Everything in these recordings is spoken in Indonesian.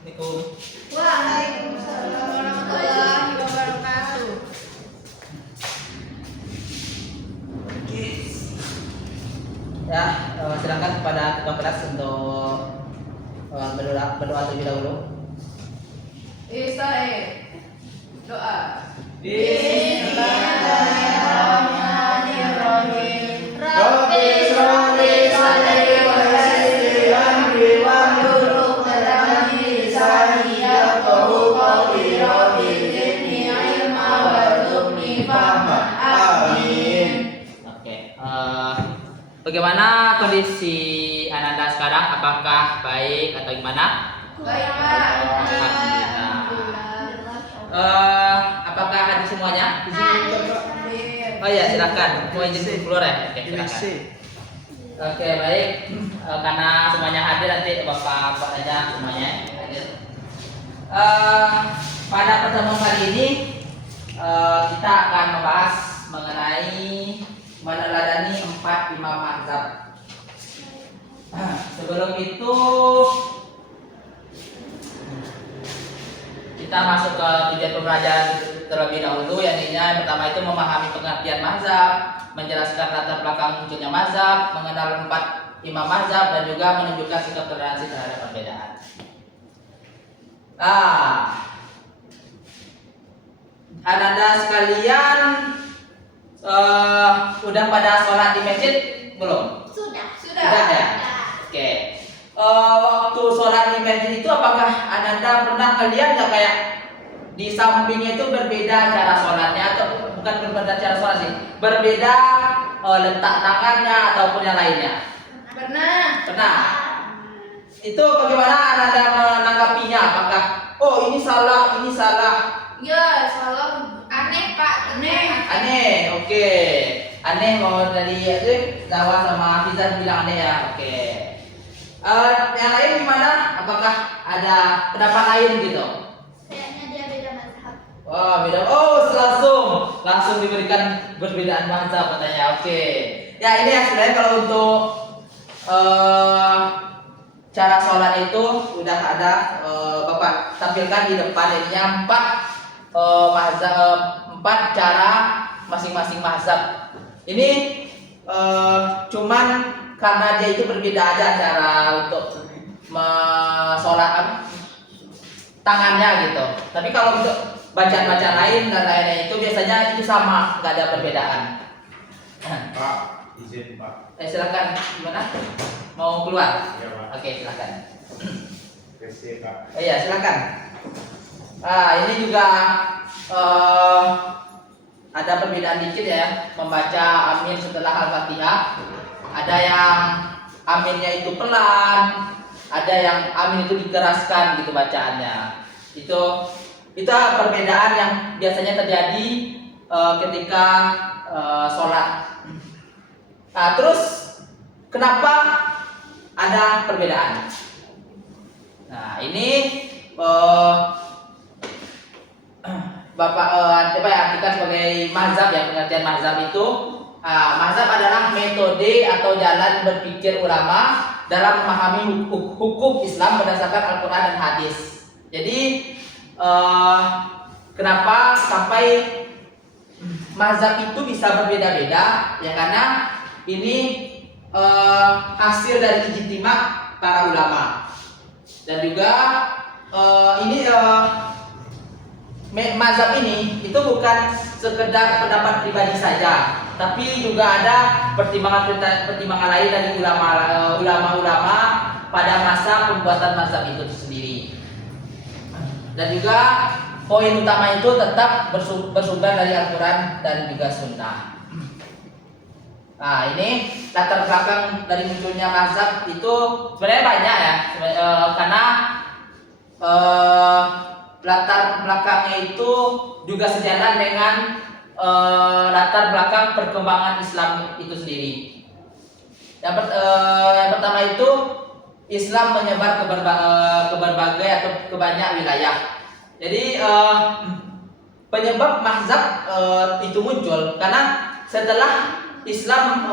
Assalamualaikum. Waalaikumsalam warahmatullahi wabarakatuh. Oke. Ya, silakan kepada ketua kelas untuk berdoa terlebih dahulu. Doa. Bismillahirrahmanirrahim. Rabbi shrah li sadri wa yassir li amri wahlul 'uqdatam min lisani yafqahu qawli. Rabbi zidni ilma warzuqni fahma. Amin. Oke. Bagaimana kondisi Ananda sekarang? Apakah baik atau gimana? Baik, Pak. Apakah hadir semuanya? Oh iya, silakan. Mau izin keluar ya? Oke, silakan. Oke, baik. Karena semuanya hadir, nanti bapak aja semuanya hadir. Pada pertemuan kali ini kita akan membahas mengenai meneladani 4 imam mazhab. Sebelum itu kita masuk ke tujuan pembelajaran terlebih dahulu, yang pertama itu memahami pengertian mazhab, menjelaskan latar belakang munculnya mazhab, mengenal 4 imam mazhab, dan juga menunjukkan sikap toleransi terhadap perbedaan. Ananda sekalian udah pada sholat di masjid belum? Sudah. Sudah ya? Oke. Waktu sholat di masjid itu apakah Ananda pernah ngeliat nggak kayak di sampingnya itu berbeda cara sholatnya, atau bukan berbeda cara sholat sih, berbeda letak tangannya ataupun yang lainnya? Pernah. Itu bagaimana Ananda menanggapinya? Apakah ini salah, ini salah? Ya, salah. Aneh, Pak. Aneh, oke. Aneh mau dari Zawa sama Fizan bilang aneh ya, oke. Yang lain gimana? Apakah ada pendapat lain gitu? Kayaknya dia beda mazhab. Oh beda. Langsung diberikan perbedaan mazhab katanya. Oke. Ya ini ya sebenarnya kalau untuk cara sholat itu udah ada Bapak tampilkan di depan ininya 4 cara masing-masing mazhab. Ini cuman karena dia itu berbeda aja cara untuk sholat tangannya gitu. Tapi kalau untuk bacaan-bacaan lain dan lainnya itu biasanya itu sama, nggak ada perbedaan. Pak, izin Pak. Silakan, gimana? Mau keluar? Iya Pak. Oke, silakan. PC Pak. Iya, silakan. Ini juga ada perbedaan dikit ya, membaca amin setelah Al-Fatihah. Ada yang aminnya itu pelan, ada yang amin itu dikeraskan gitu bacaannya. Itu perbedaan yang biasanya terjadi ketika sholat. Terus kenapa ada perbedaan? Nah, ini Bapak artikan sebagai mazhab ya, pengertian mazhab itu. Mazhab adalah metode atau jalan berpikir ulama dalam memahami hukum Islam berdasarkan Al-Quran dan hadis. Jadi kenapa sampai mazhab itu bisa berbeda-beda? Ya karena ini hasil dari ijtima para ulama, dan juga ini mazhab ini itu bukan sekedar pendapat pribadi saja, tapi juga ada pertimbangan lain dari ulama-ulama pada masa pembuatan mazhab itu sendiri. Dan juga poin utama itu tetap bersumber dari Al-Quran dan juga Sunnah. Nah, ini latar belakang dari munculnya mazhab itu sebenarnya banyak ya, karena latar belakangnya itu juga sejalan dengan latar belakang perkembangan Islam itu sendiri. Yang pertama itu Islam menyebar ke berbagai atau ke banyak wilayah. Jadi penyebab mazhab itu muncul karena setelah Islam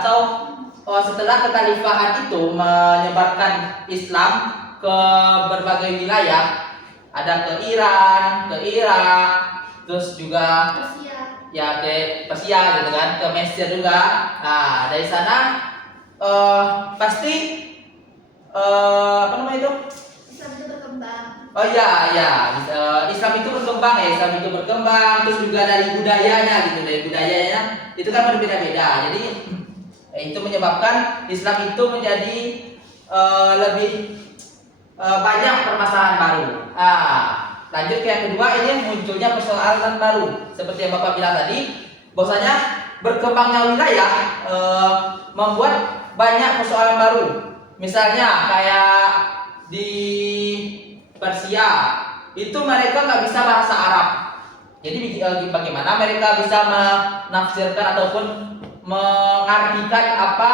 atau setelah kekhalifahan itu menyebarkan Islam ke berbagai wilayah, ada ke Iran, ke Irak, terus juga Persia. ya ke Persia gitu kan, ke Mesir juga. Nah dari sana pasti apa namanya itu? Islam itu berkembang. Oh iya, ya, Islam itu berkembang ya, Islam itu berkembang, terus juga dari budayanya gitu, dari budayanya itu kan berbeda-beda. Jadi itu menyebabkan Islam itu menjadi lebih banyak permasalahan baru. Lanjut ke yang kedua, ini munculnya persoalan baru. Seperti yang Bapak bilang tadi, bahwasanya berkembangnya wilayah membuat banyak persoalan baru. Misalnya kayak di Persia itu mereka nggak bisa bahasa Arab. Jadi bagaimana mereka bisa menafsirkan ataupun mengartikan apa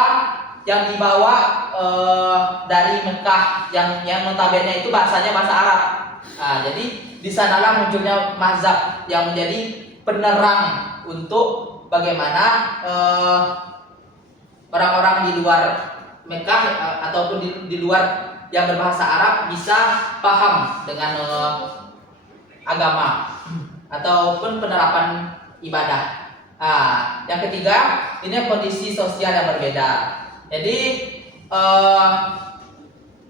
yang dibawa dari Mekah yang notabene itu bahasanya bahasa Arab. Jadi di sanalah munculnya mazhab yang menjadi penerang untuk bagaimana orang-orang di luar Mekah ataupun di luar yang berbahasa Arab bisa paham dengan agama ataupun penerapan ibadah. Yang ketiga, ini kondisi sosial yang berbeda. Jadi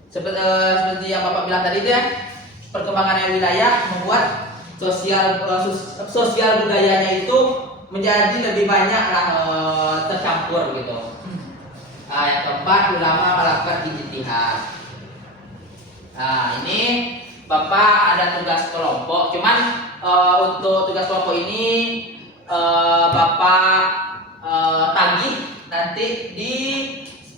seperti yang Bapak bilang tadi ya, perkembangan wilayah membuat sosial budayanya itu menjadi lebih banyak tercampur gitu. Yang keempat, ulama melakukan ijtihad. Ini Bapak ada tugas kelompok, cuman untuk tugas kelompok ini Bapak tagih nanti di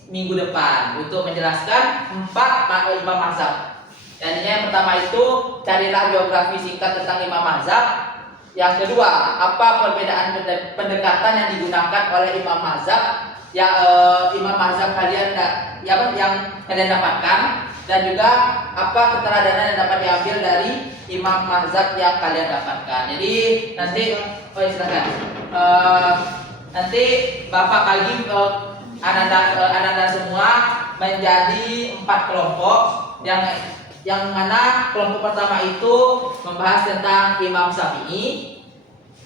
minggu depan untuk menjelaskan 4 imam mazhab. Dan yang pertama itu carilah biografi singkat tentang imam mazhab. Yang kedua, apa perbedaan pendekatan yang digunakan oleh imam mazhab yang imam mazhab kalian yang kalian dapatkan, dan juga apa keteladanan yang dapat diambil dari imam mazhab yang kalian dapatkan. Jadi nanti silakan. Nanti Bapak bagi Ananda semua menjadi 4 kelompok yang mana kelompok pertama itu membahas tentang Imam Syafi'i,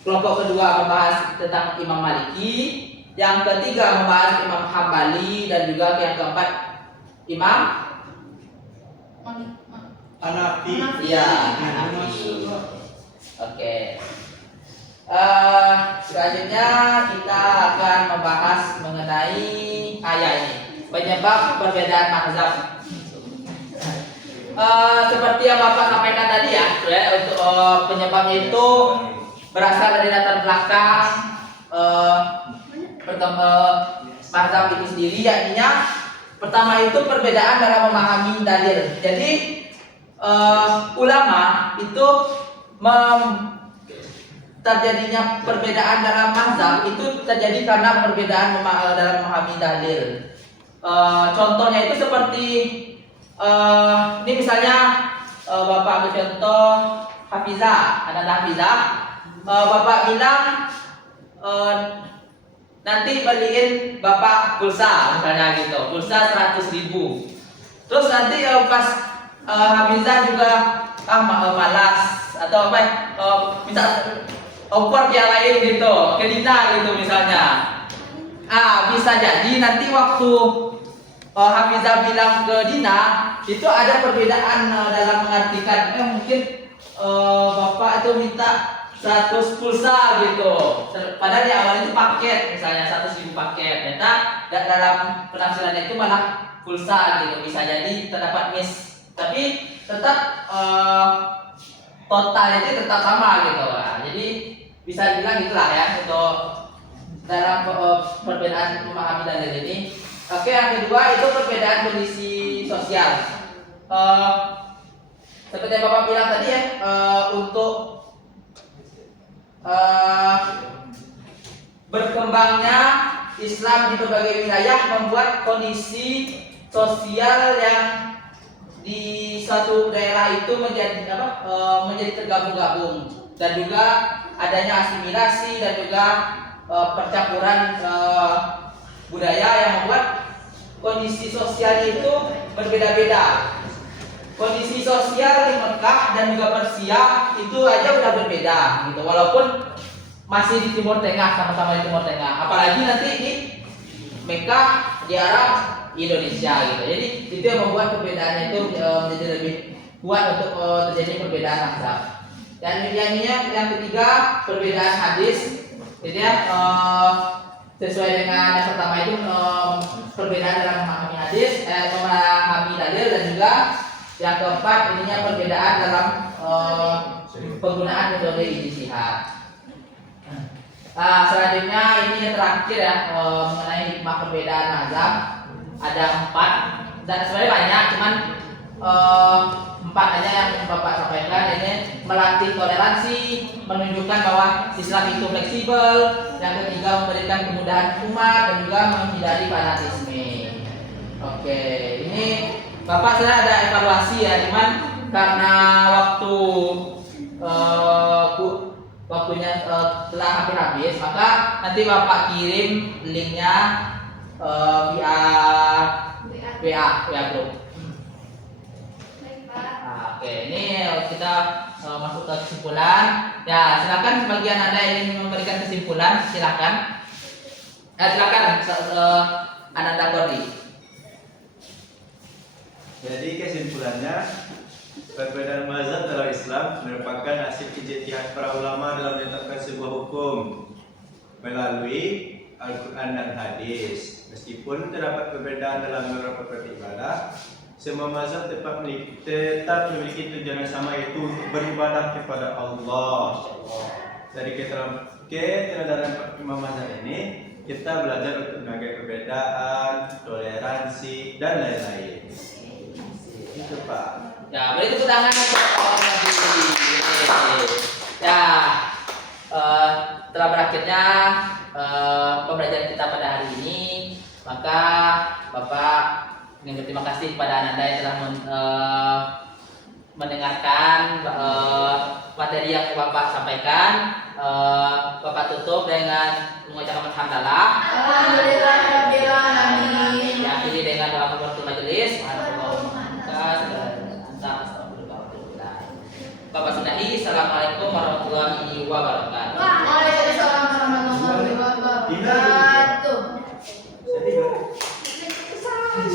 kelompok kedua membahas tentang Imam Maliki, yang ketiga membahas Imam Hambali, dan juga yang keempat Imam Hanafi. Iya, Hanafi. Oke. Selanjutnya kita akan membahas mengenai ini penyebab perbedaan mazhab. Seperti yang Bapak sampaikan tadi ya, untuk penyebabnya itu berasal dari latar belakang mazhab itu sendiri, yakni pertama itu perbedaan dalam memahami dalil. Jadi ulama itu terjadinya perbedaan dalam mazhab itu terjadi karena perbedaan dalam memahami dalil. Contohnya itu seperti ini misalnya Bapak ambil contoh Hafizah, ada Hafizah. Bapak bilang nanti beliin Bapak pulsa misalnya gitu, pulsa 100.000. Terus nanti pas Hafizah juga malas atau apa minta opor yang lain gitu, ke Dina gitu misalnya. Bisa jadi nanti waktu Hafizah bilang ke Dina itu ada perbedaan dalam mengartikan mungkin Bapak itu minta 100 pulsa gitu, padahal di awal itu paket misalnya 100.000 paket, ternyata dalam penafsirannya itu malah pulsa gitu. Bisa jadi terdapat miss, tapi tetap totalnya itu tetap sama gitu. Jadi bisa dibilang gitulah ya untuk dalam perbedaan memahami dalil ini. Oke, yang kedua itu perbedaan kondisi sosial. Seperti yang Bapak bilang tadi ya, untuk berkembangnya Islam di berbagai wilayah membuat kondisi sosial yang di suatu daerah itu menjadi tergabung-gabung, dan juga adanya asimilasi dan juga percampuran budaya yang membuat kondisi sosialnya itu berbeda-beda. Kondisi sosial di Mekah dan juga Persia itu aja udah berbeda gitu. Walaupun masih di Timur Tengah, sama-sama di Timur Tengah. Apalagi nanti di Mekah, di Arab, Indonesia gitu. Jadi itu yang membuat perbedaannya itu menjadi lebih kuat untuk terjadi perbedaan mazhab. Dan yang ketiga perbedaan hadis. Jadi sesuai dengan yang pertama itu perbedaan dalam memahami hadis, memahami dalil, dan juga yang keempat ininya perbedaan dalam penggunaan metode ijtihad. Selanjutnya ini yang terakhir ya, mengenai hikmah perbedaan mazhab. Ada 4 dan sebenarnya banyak, cuman 4 aja yang Bapak sampaikan. Ini melatih toleransi, menunjukkan bahwa Islam itu fleksibel. Yang ketiga memberikan kemudahan umat dan juga menghindari fanatisme. Oke, ini Bapak saya ada evaluasi ya, cuman karena waktunya telah hampir habis, maka nanti Bapak kirim linknya via grup. Baik, Pak. Oke, ini kita masuk ke kesimpulan. Ya, silakan bagian Anda yang ingin memberikan kesimpulan, silakan. Silakan Ananda Kordi. Jadi kesimpulannya, perbedaan mazhab dalam Islam merupakan hasil ijtihad para ulama dalam menetapkan sebuah hukum melalui Al-Quran dan hadis. Meskipun terdapat perbedaan dalam beberapa beribadah, semua mazhab tetap memiliki tujuan yang sama, yaitu untuk beribadah kepada Allah. Dari keterangan imam mazhab ini, kita belajar untuk menghargai perbedaan, toleransi, dan lain-lain. Itu Pak. Ya, beri tepuk tangan untuk Pak Nabi. Ya, telah berakhirnya pembelajaran kita pada hari ini. Maka Bapak ingin berterima kasih kepada Ananda yang telah mendengarkan materi yang Bapak sampaikan. Bapak tutup dengan mengucapkan hamdalah. Alhamdulillahirabbil alamin. Diakhiri dengan doa kafaratul majelis. Bapak sudahi. Assalamualaikum warahmatullahi wabarakatuh.